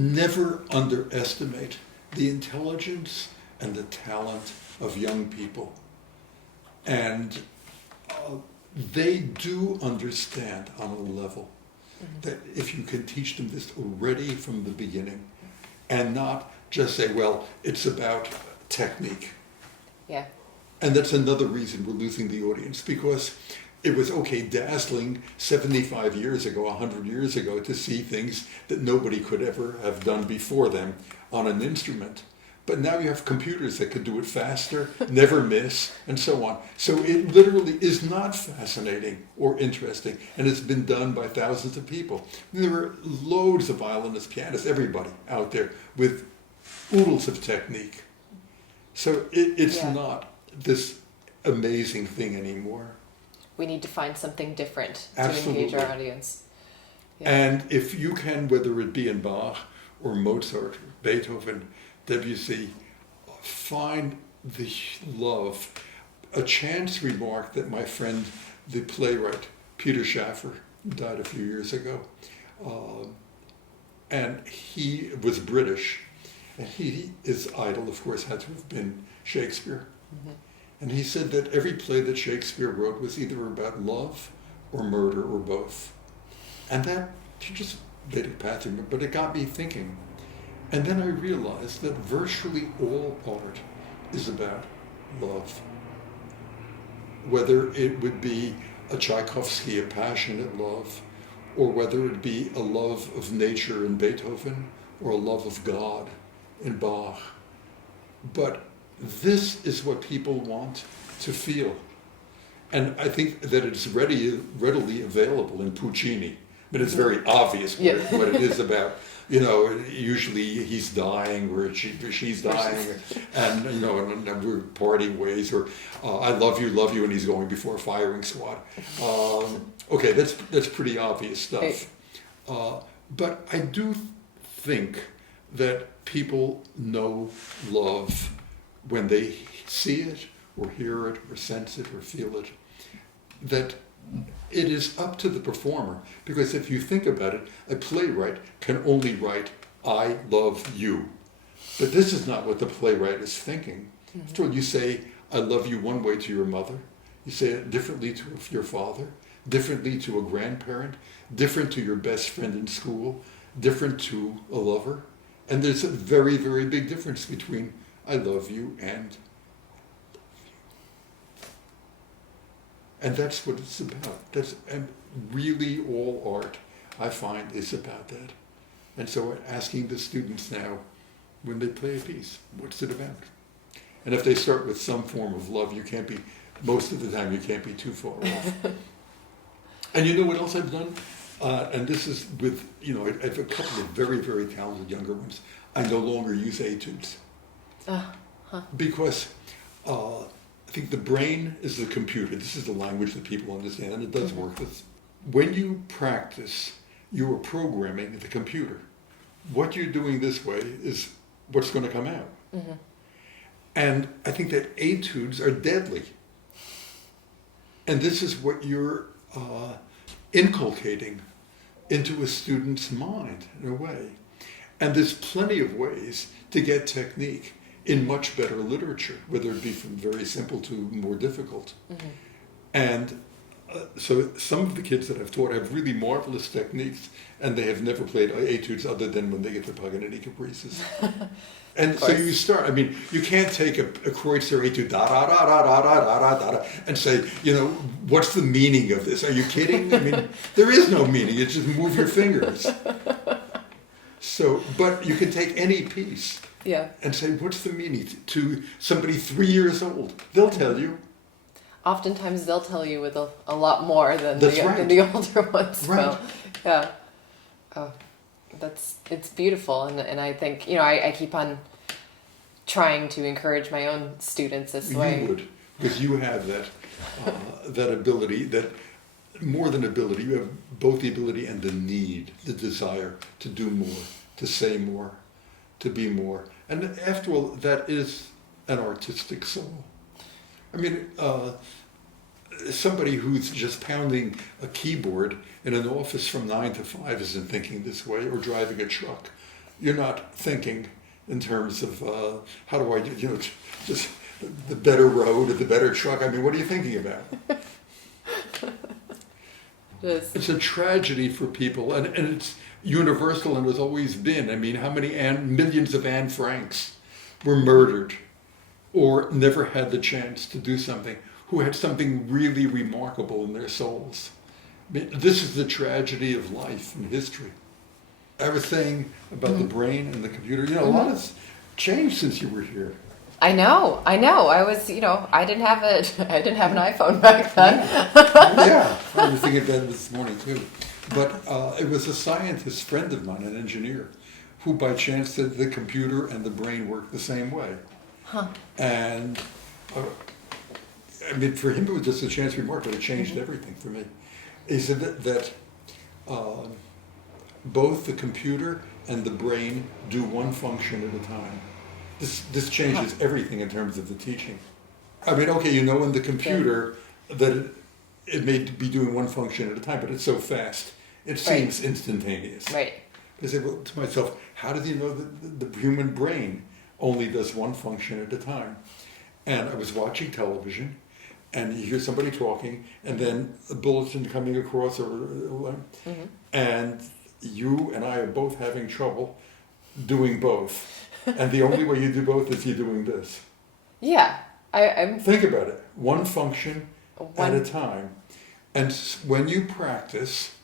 never underestimate the intelligence and the talent of young people. And they do understand on a level that if you can teach them this already from the beginning and not just say, well, it's about technique. Yeah. And that's another reason we're losing the audience, because it was dazzling 75 years ago, 100 years ago, to see things that nobody could ever have done before them on an instrument. But now you have computers that could do it faster, never miss, and so on. So it literally is not fascinating or interesting, and it's been done by thousands of people. There are loads of violinists, pianists, everybody out there with oodles of technique. So it's not this amazing thing anymore. We need to find something different Absolutely. to engage our audience. Yeah. And if you can, whether it be in Bach or Mozart, or Beethoven, Debussy, find the love. A chance remark that my friend, the playwright, Peter Schaffer, died a few years ago, and he was British, and his idol, of course, had to have been Shakespeare. Mm-hmm. And he said that every play that Shakespeare wrote was either about love or murder or both. And that, he just made it pass through me, but it got me thinking. And then I realized that virtually all art is about love. Whether it would be a Tchaikovsky, a passionate love, or whether it be a love of nature in Beethoven, or a love of God in Bach. But this is what people want to feel. And I think that it's readily available in Puccini. But it's very obvious what it is about. Usually he's dying or she's dying, and and we're parting ways, or I love you, and he's going before a firing squad. Okay, that's pretty obvious stuff. But I do think that people know love when they see it, or hear it, or sense it, or feel it. That it is up to the performer, because if you think about it, a playwright can only write, I love you. But this is not what the playwright is thinking. Mm-hmm. After all, you say, I love you one way to your mother. You say it differently to your father, differently to a grandparent, different to your best friend in school, different to a lover. And there's a very, very big difference between I love you and And that's what it's about. And really all art, I find, is about that. And so asking the students now, when they play a piece, what's it about? And if they start with some form of love, most of the time you can't be too far off. And you know what else I've done? And this is with, I have a couple of very, very talented younger ones. I no longer use etudes. Because I think the brain is the computer. This is the language that people understand, and it does work. When you practice, you are programming the computer. What you're doing this way is what's going to come out. Mm-hmm. And I think that etudes are deadly. And this is what you're inculcating into a student's mind, in a way. And there's plenty of ways to get technique in much better literature, whether it be from very simple to more difficult. Mm-hmm. And so some of the kids that I've taught have really marvelous techniques, and they have never played etudes other than when they get the Paganini caprices. And so you start, you can't take a Kreutzer etude, da-da-da-da-da-da-da-da, and say, what's the meaning of this? Are you kidding? There is no meaning. It's just move your fingers. So, but you can take any piece and say, what's the meaning to somebody 3 years old? They'll tell you. Oftentimes they'll tell you with a lot more than the older ones. Right. So, it's beautiful, and I think I keep on trying to encourage my own students this way. You would, because you have that ability, that more than ability, you have both the ability and the need, the desire to do more, to say more, to be more, and after all, that is an artistic soul. Somebody who's just pounding a keyboard in an office from 9 to 5 isn't thinking this way, or driving a truck. You're not thinking in terms of how do I, just the better road or the better truck. I mean, what are you thinking about? It's a tragedy for people, and it's universal and has always been. I mean, how many millions of Anne Franks were murdered or never had the chance to do something, who had something really remarkable in their souls? I mean, this is the tragedy of life and history. I was saying about the brain and the computer, a lot has changed since you were here. I know. I was, I didn't have an iPhone back then. Yeah, I was thinking about it this morning too. But it was a scientist friend of mine, an engineer, who by chance said the computer and the brain work the same way. Huh. And I mean, for him it was just a chance remark, but it changed everything for me. He said that both the computer and the brain do one function at a time. This changes everything in terms of the teaching. I mean, okay, in the computer that it may be doing one function at a time, but it's so fast. It seems instantaneous. Right. I say to myself, how does he know that the human brain only does one function at a time? And I was watching television, and you hear somebody talking, and then a bulletin coming across, and you and I are both having trouble doing both. And the only way you do both is you're doing this. Yeah. I'm Think about it. One function at a time. And when you practice,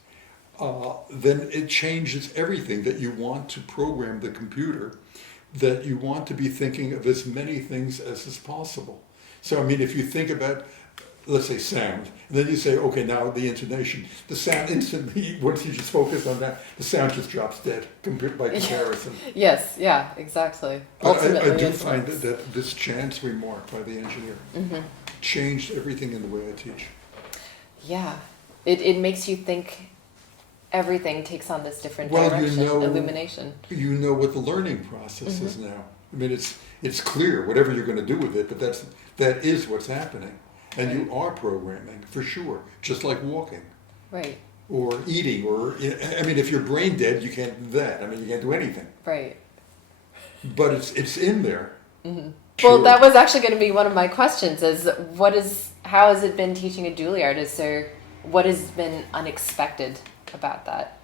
then it changes everything, that you want to program the computer, that you want to be thinking of as many things as is possible. So, I mean, if you think about, let's say, sound, and then you say, okay, now the intonation. The sound instantly, once you just focus on that, the sound just drops dead by comparison. Yes, yeah, exactly. But I do find that this chance remark by the engineer changed everything in the way I teach. Yeah, it makes you think everything takes on this different direction, illumination. You know what the learning process is now. I mean, it's clear, whatever you're going to do with it, but that is what's happening. And you are programming, for sure, just like walking. Right. Or eating, I mean, if you're brain dead, you can't do that. I mean, you can't do anything. Right. But it's in there. Mm-hmm. Sure. Well, that was actually going to be one of my questions, how has it been teaching at Juilliard? What has been unexpected about that?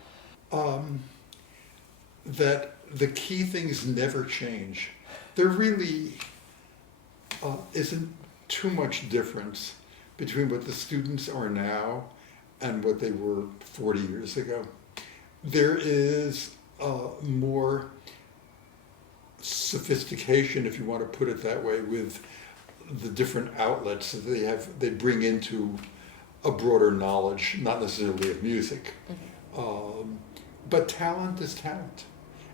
That the key things never change. There really isn't too much difference between what the students are now and what they were 40 years ago. There is more sophistication, if you want to put it that way, with the different outlets that they bring into a broader knowledge, not necessarily of music. Mm-hmm. But talent is talent,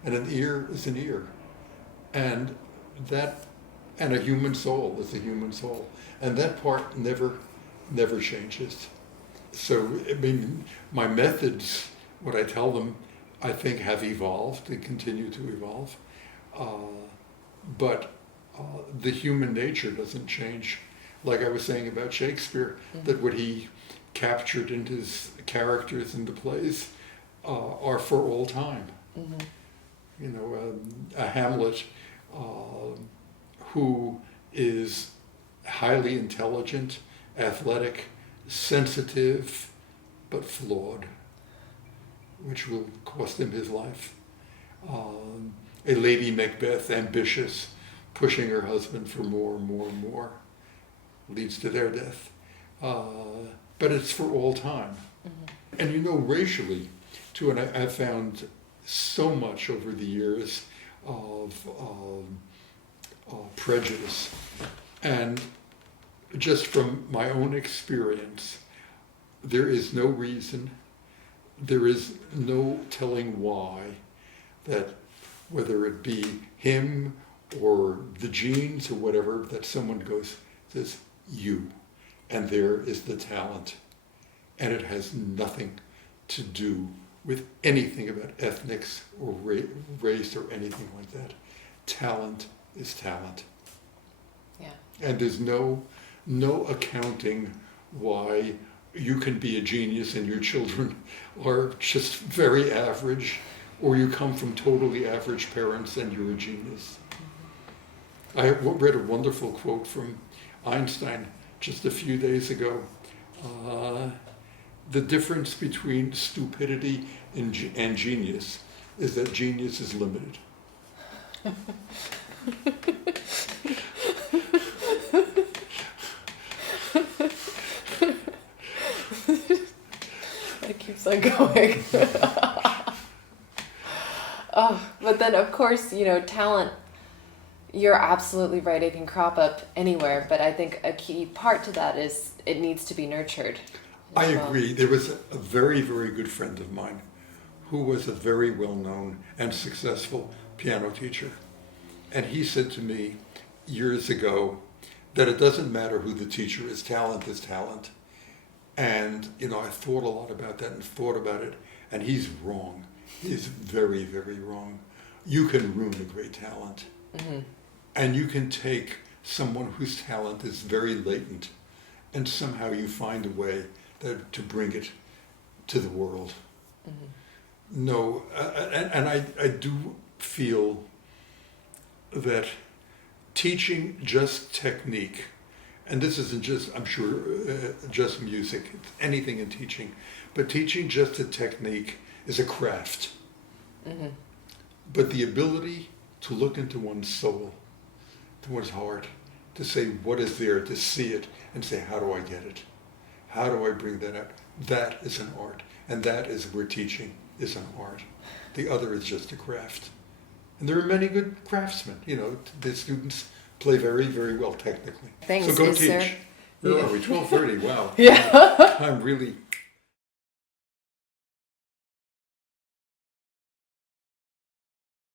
and an ear is an ear, and a human soul is a human soul, and that part never changes. So, I mean, my methods, what I tell them, I think have evolved and continue to evolve, but the human nature doesn't change. Like I was saying about Shakespeare, that what he captured in his characters in the plays are for all time. A Hamlet who is highly intelligent, athletic, sensitive, but flawed, which will cost him his life. A Lady Macbeth, ambitious, pushing her husband for more and more and more, leads to their death. But it's for all time. And racially, too, and I've found so much over the years of prejudice. And just from my own experience, there is no reason, there is no telling why, that whether it be him or the genes or whatever, that someone says, you, and there is the talent. And it has nothing to do with anything about ethnics or race or anything like that. Talent is talent. Yeah. And there's no accounting why you can be a genius and your children are just very average, or you come from totally average parents and you're a genius. I read a wonderful quote from Einstein just a few days ago. The difference between stupidity and genius is that genius is limited. It keeps on going. Oh, but then of course, talent, you're absolutely right, it can crop up anywhere, but I think a key part to that is it needs to be nurtured. I agree. There was a very, very good friend of mine who was a very well-known and successful piano teacher. And he said to me years ago that it doesn't matter who the teacher is talent. And, I thought a lot about that and thought about it, and he's wrong. He's very, very wrong. You can ruin a great talent. Mm-hmm. And you can take someone whose talent is very latent and somehow you find a way to bring it to the world. Mm-hmm. No, and I do feel that teaching just technique, and this isn't just, I'm sure, just music, it's anything in teaching, but teaching just a technique is a craft. Mm-hmm. But the ability to look into one's soul, to one's heart, to say what is there, to see it, and say, how do I get it? How do I bring that out? That is an art. And that is where teaching is an art. The other is just a craft. And there are many good craftsmen. The students play very, very well technically. Thanks. So go teach. Where are we? 12:30. Wow. Yeah. I'm really